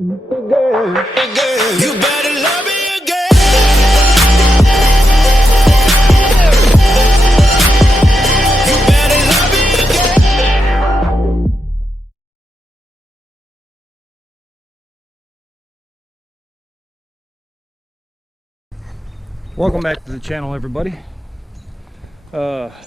You better love me again. You better love me again. Welcome back to the channel, everybody.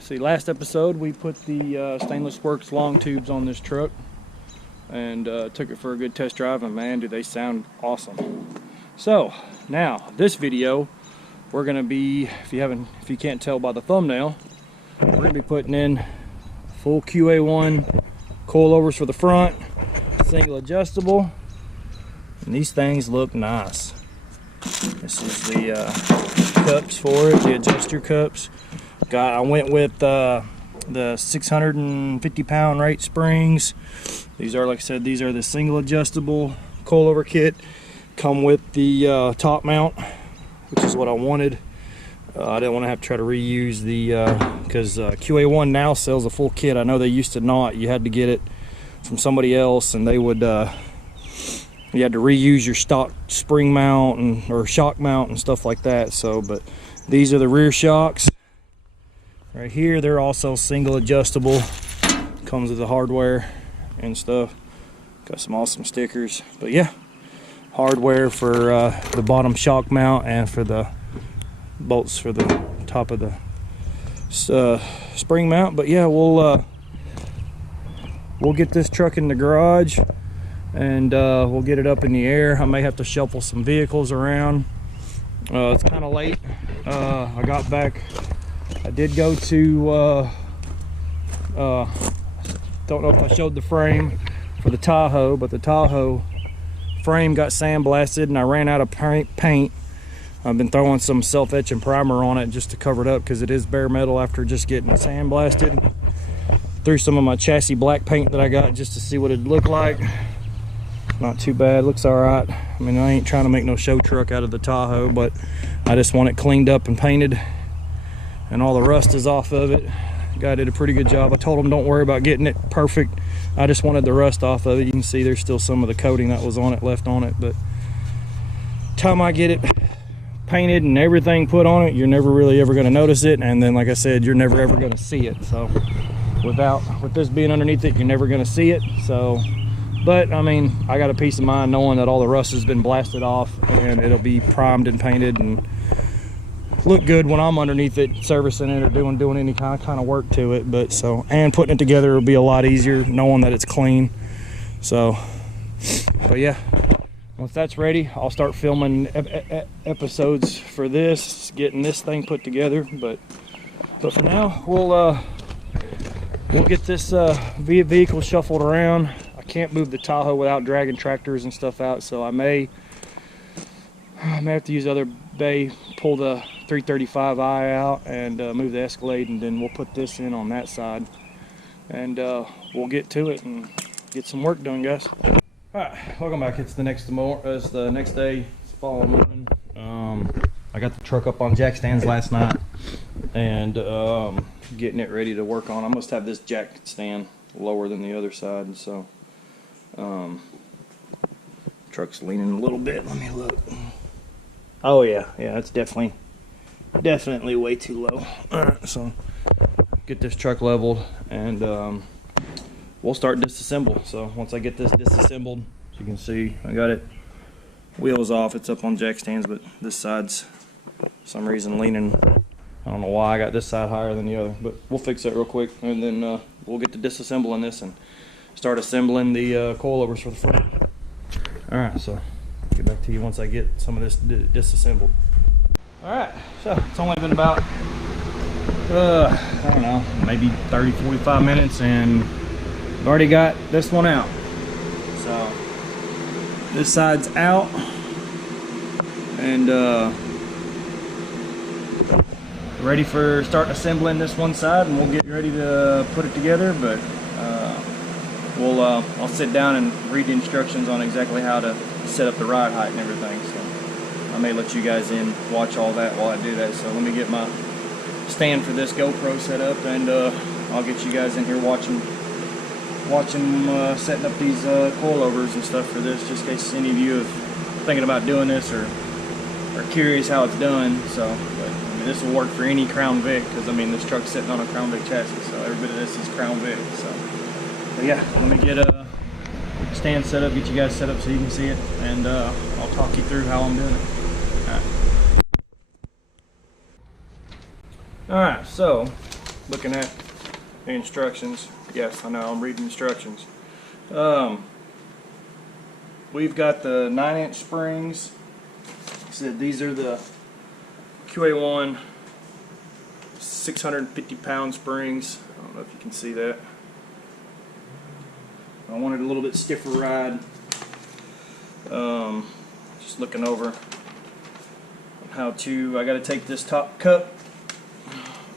See, last episode we put the Stainless Works long tubes on this truck and took it for a good test drive, and man, do they sound awesome. So now this video, we're gonna be, if you can't tell by the thumbnail, we're gonna be putting in full QA1 coilovers for the front, single adjustable, and these things look nice. This is the cups for it, the adjuster cups. I went with the 650 pound rate springs. These are, like I said, these are the single adjustable coilover kit. Come with the top mount, which is what I wanted. I didn't want to have to try to reuse the, because QA1 now sells a full kit. I know they used to not. You had to get it from somebody else, and they would, you had to reuse your stock spring mount or shock mount and stuff like that. So, but these are the rear shocks. Right here, they're also single adjustable. Comes with the hardware and stuff. Got some awesome stickers. But yeah, hardware for the bottom shock mount and for the bolts for the top of the spring mount. But yeah, we'll get this truck in the garage and we'll get it up in the air. I may have to shuffle some vehicles around. It's kind of late. I got back. I did go to, don't know if I showed the frame for the Tahoe, but the Tahoe frame got sandblasted and I ran out of paint. I've been throwing some self-etching primer on it just to cover it up because it is bare metal after just getting sandblasted. Threw some of my chassis black paint that I got just to see what it'd look like. Not too bad, looks all right. I mean, I ain't trying to make no show truck out of the Tahoe, but I just want it cleaned up and painted, and all the rust is off of it. The guy did a pretty good job. I told him don't worry about getting it perfect. I just wanted the rust off of it. You can see there's still some of the coating that was on it left on it, but time I get it painted and everything put on it, you're never really ever going to notice it. And then, like I said, you're never ever going to see it. So with this being underneath it, you're never going to see it. So, but I mean, I got a peace of mind knowing that all the rust has been blasted off and it'll be primed and painted and look good when I'm underneath it servicing it or doing any kind of work to it. But so, and putting it together will be a lot easier knowing that it's clean. So, but yeah, once that's ready, I'll start filming episodes for this, getting this thing put together. But for now, we'll get this vehicle shuffled around. I can't move the Tahoe without dragging tractors and stuff out, so I may have to use other bay, pull the 335i out and move the Escalade, and then we'll put this in on that side, and we'll get to it and get some work done, guys. All right, welcome back. It's the next day. It's the following morning. I got the truck up on jack stands last night and getting it ready to work on. I must have this jack stand lower than the other side, and so truck's leaning a little bit. Let me look. Oh yeah, it's definitely way too low. All right, so get this truck leveled and we'll start disassemble. So once I get this disassembled, as you can see, I got it wheels off. It's up on jack stands, but this side's for some reason leaning. I don't know why I got this side higher than the other, but we'll fix that real quick, and then we'll get to disassembling this and start assembling the coilovers for the front. All right, so get back to you once I get some of this disassembled. All right, so it's only been about I don't know, maybe 30-45 minutes, and I've already got this one out. So this side's out, and ready for start assembling this one side, and we'll get ready to put it together. But I'll sit down and read the instructions on exactly how to set up the ride height and everything. So I may let you guys in, watch all that while I do that. So let me get my stand for this GoPro set up, and I'll get you guys in here watching watching setting up these coilovers and stuff for this, just in case any of you are thinking about doing this or are curious how it's done. So, but I mean, this will work for any Crown Vic, because I mean this truck's sitting on a Crown Vic chassis, so every bit of this is Crown Vic. So, but yeah, let me get a stand set up, get you guys set up so you can see it, and I'll talk you through how I'm doing it. Alright, so looking at the instructions, yes, I know I'm reading instructions. We've got the 9-inch springs. Like I said, these are the QA1 650-pound springs. I don't know if you can see that. I wanted a little bit stiffer ride. Just looking over on how to, I got to take this top cup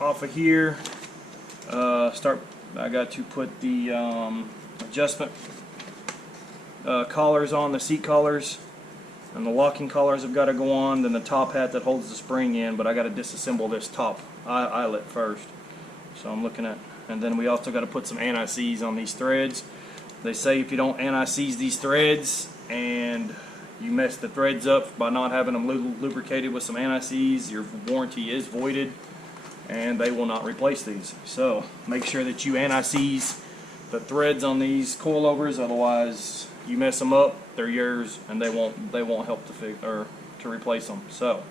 off of here. I got to put the adjustment collars on, the seat collars, and the locking collars have got to go on, then the top hat that holds the spring in, but I got to disassemble this top eyelet first. So I'm looking at, and then we also got to put some anti-seize on these threads. They say if you don't anti-seize these threads and you mess the threads up by not having them lubricated with some anti-seize, your warranty is voided and they will not replace these. So make sure that you anti-seize the threads on these coilovers, otherwise you mess them up, they're yours and they won't help to fix or to replace them. So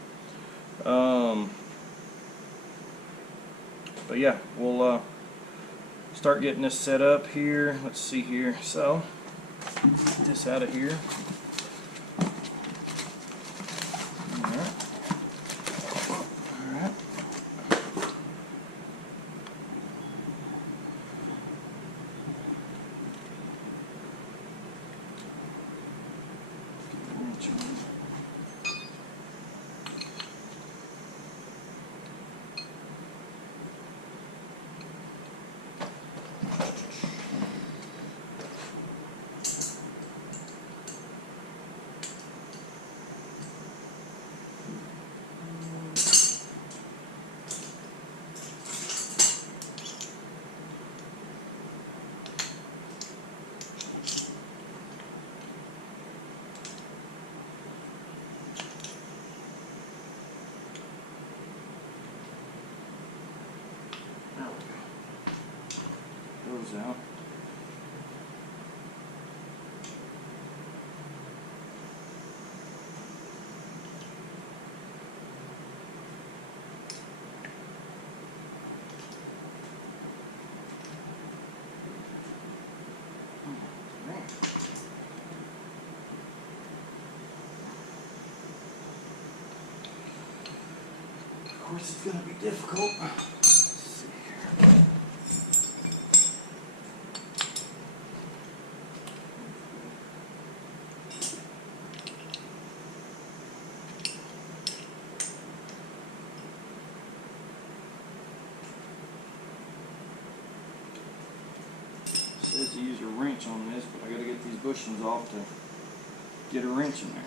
but yeah, we'll start getting this set up here. Let's see here. So get this out of here. Alright. Alright. Goes out. Of course, it's going to be difficult. It says to use a wrench on this, but I gotta get these bushings off to get a wrench in there.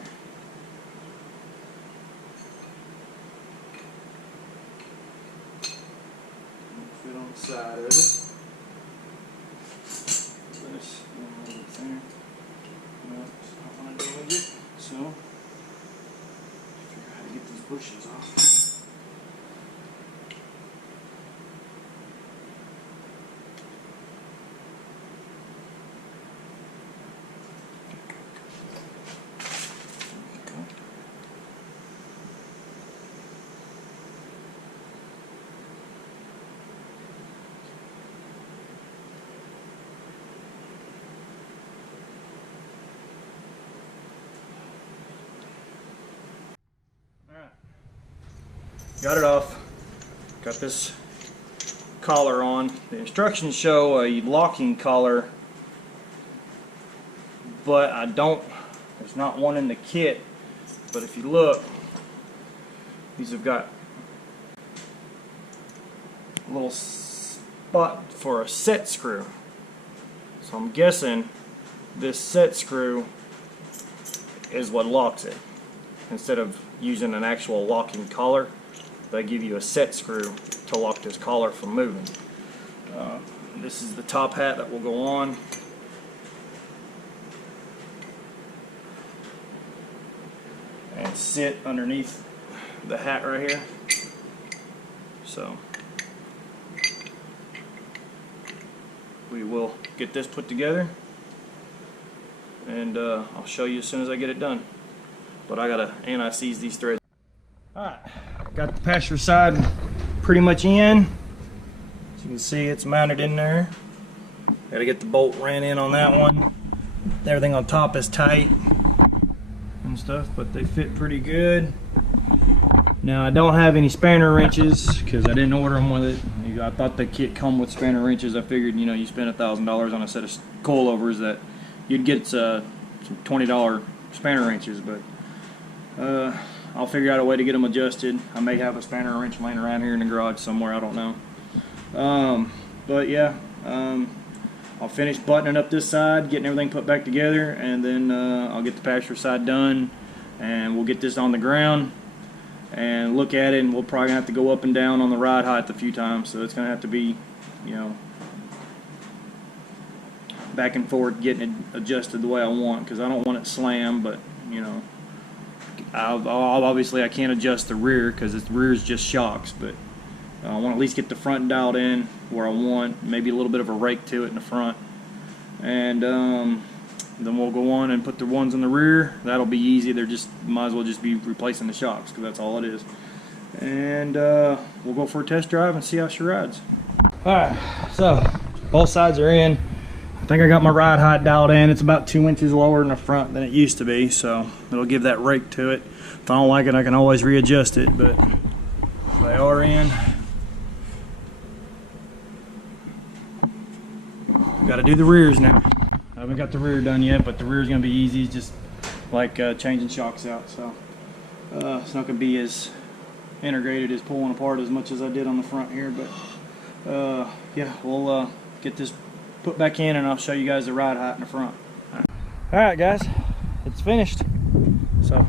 Fit on the side of it. This right there. No, it's not gonna damage it. So figure out how to get these bushings off. Got it off. Got this collar on. The instructions show a locking collar, but there's not one in the kit. But if you look, these have got a little spot for a set screw. So I'm guessing this set screw is what locks it. Instead of using an actual locking collar, they give you a set screw to lock this collar from moving. This is the top hat that will go on. sit underneath the hat right here. So we will get this put together, and I'll show you as soon as I get it done. But I gotta anti-seize these threads. Alright, got the passenger side pretty much in. As you can see, it's mounted in there. Gotta get the bolt ran in on that one. Everything on top is tight and stuff, but they fit pretty good. Now I don't have any spanner wrenches because I didn't order them with it. I thought the kit come with spanner wrenches. I figured, you know, you spend $1,000 on a set of coilovers that you'd get some $20 spanner wrenches, but I'll figure out a way to get them adjusted. I may have a spanner wrench laying around here in the garage somewhere, I don't know. But yeah, I'll finish buttoning up this side, getting everything put back together, and then I'll get the passenger side done, and we'll get this on the ground and look at it, and we'll probably have to go up and down on the ride height a few times, so it's going to have to be, you know, back and forth getting it adjusted the way I want, because I don't want it slammed, but, you know, obviously I can't adjust the rear because the rear is just shocks, but I want to at least get the front dialed in where I want, maybe a little bit of a rake to it in the front, and then we'll go on and put the ones in the rear. That'll be easy. They're just, might as well just be replacing the shocks because that's all it is. And we'll go for a test drive and see how she rides. Alright, so both sides are in. I think I got my ride height dialed in. It's about 2 inches lower in the front than it used to be, so it'll give that rake to it. If I don't like it, I can always readjust it, but they are in. Got to do the rears now. I haven't got the rear done yet, but the rear is going to be easy. It's just like changing shocks out, so it's not going to be as integrated as pulling apart as much as I did on the front here, but yeah, we'll get this put back in and I'll show you guys the ride height in the front. Alright guys, it's finished, so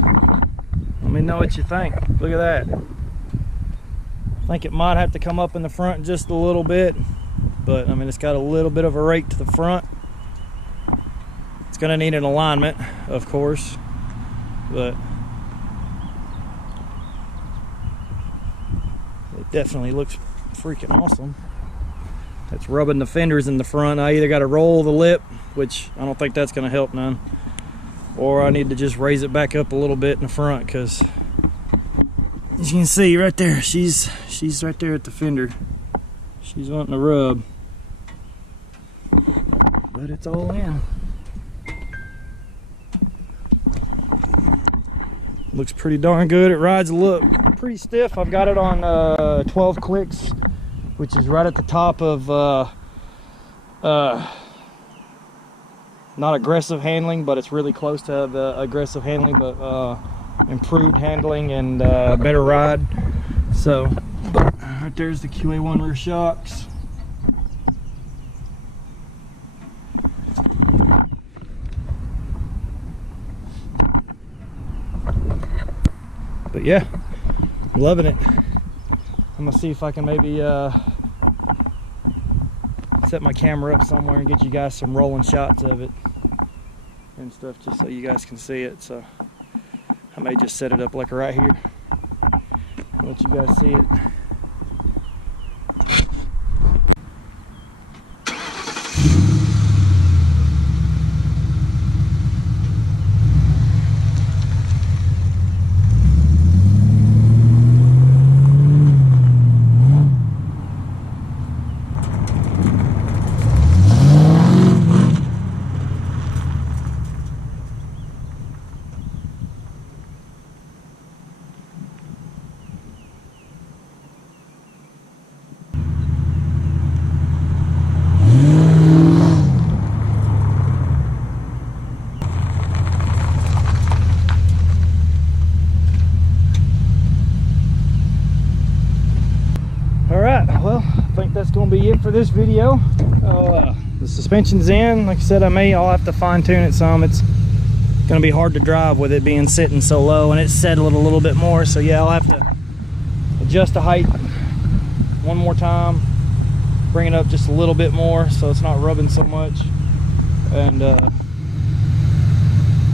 let me know what you think. Look at that. I think it might have to come up in the front just a little bit, but I mean, it's got a little bit of a rake to the front. It's going to need an alignment, of course, but it definitely looks freaking awesome. It's rubbing the fenders in the front. I either got to roll the lip, which I don't think that's going to help none, or I need to just raise it back up a little bit in the front, because as you can see right there, she's right there at the fender. She's wanting to rub, but it's all in. Looks pretty darn good. It rides a look pretty stiff. I've got it on 12 clicks, which is right at the top of not aggressive handling, but it's really close to aggressive handling, but improved handling and better ride. So right there's the QA1 rear shocks. But yeah, I'm loving it. I'm gonna see if I can maybe set my camera up somewhere and get you guys some rolling shots of it and stuff, just so you guys can see it. So I may just set it up like right here and let you guys see it. Well, I think that's going to be it for this video. The suspension's in. Like I said, I'll have to fine tune it some. It's going to be hard to drive with it being sitting so low, and it's settled a little bit more. So yeah, I'll have to adjust the height one more time, bring it up just a little bit more so it's not rubbing so much, and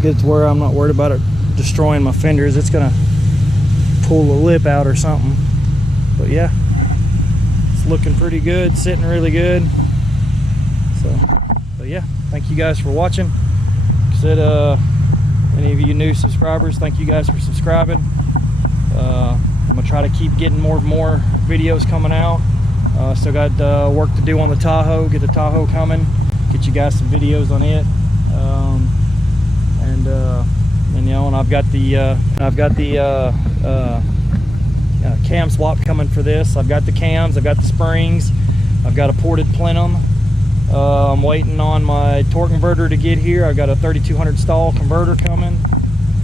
get it to where I'm not worried about it destroying my fenders. It's gonna pull the lip out or something. But yeah, it's looking pretty good, sitting really good. So, but yeah, thank you guys for watching. Like I said, any of you new subscribers, thank you guys for subscribing. I'm gonna try to keep getting more and more videos coming out. Still got work to do on the Tahoe, get the Tahoe coming, get you guys some videos on it. And you know, and I've got the cam swap coming for this. I've got the cams, I've got the springs, I've got a ported plenum. I'm waiting on my torque converter to get here. I've got a 3200 stall converter coming,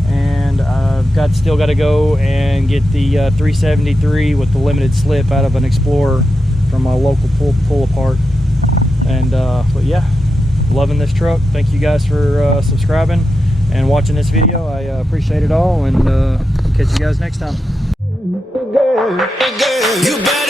and I've still got to go and get the 373 with the limited slip out of an Explorer from a local pull apart. And but yeah, loving this truck. Thank you guys for subscribing and watching this video. I appreciate it all, and catch you guys next time. You better